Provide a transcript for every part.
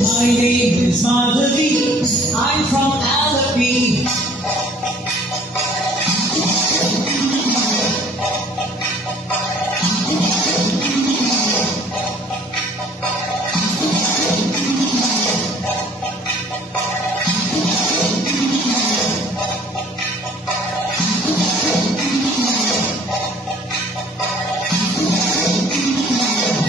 My name is Madhavi. I'm from Alapi.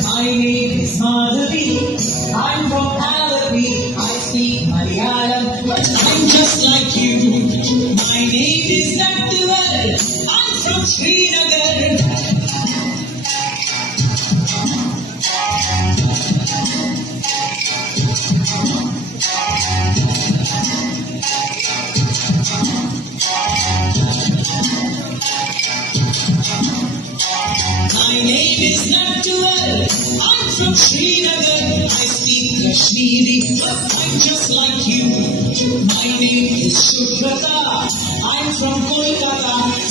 My name is Madhavi. I'm from Alapi. I speak Malayalam, but I'm just like you. My name is Nattuval. I'm from Srinagar. My name is Nattuval. I'm from Srinagar. I speak Kashmiri, but I'm just like you. My name is Shubhrata. I'm from Kolkata.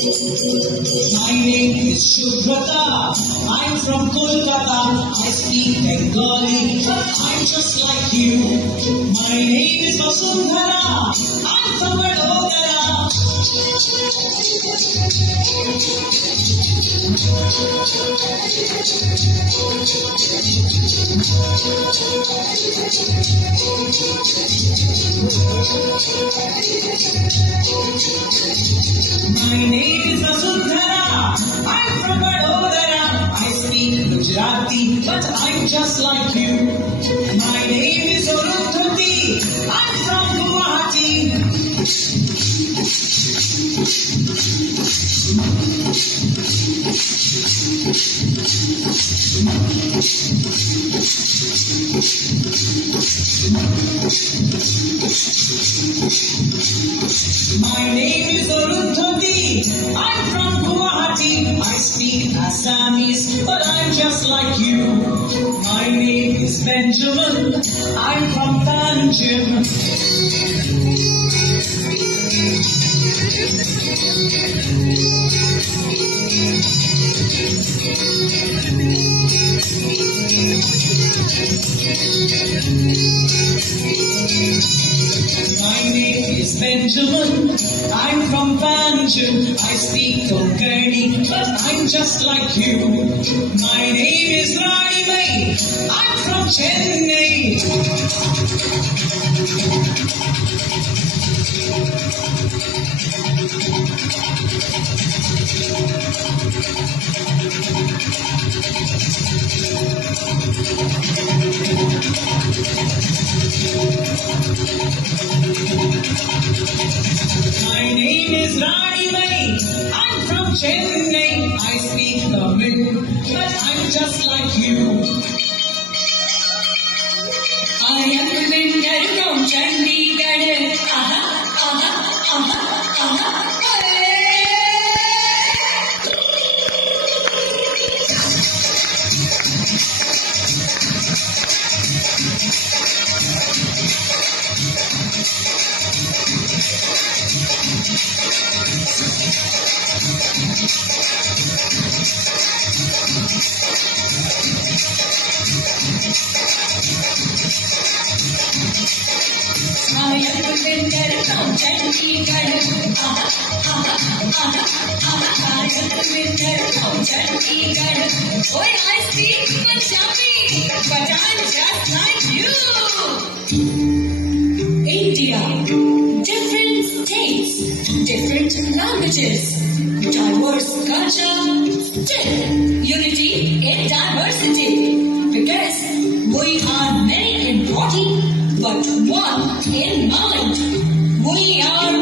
My name is Shubhrata. I'm from Kolkata. I speak Bengali, but I'm just like you. My name is Vasundhara. I'm from Vadodara. My name is Vasundhara. I'm from Vadodara. I speak Gujarati, but I'm just like you. My name is Arundhati. I'm from Guwahati. My name is Arundhati. I'm from Guwahati. I speak Assamese, but I'm just like you. My name is Benjamin. I'm from Tanjim. My name is Benjamin. I'm from Panjim. I speak Konkani, but I'm just like you. My name is Rani Mai. I'm from Chennai. My name is Rani Mai. I'm from Chennai. I speak Tamil, but I'm just like you. I am the winner from Chandigarh. Aha, aha, aha, aha. I am the winner from Chandigarh. Aha, aha, aha, aha. I am the winner from Chandigarh. Oh, I speak Punjabi, but I'm just like you. India, different states, different languages, diverse culture, still unity in diversity. Because we are many in body, but one in mind. We are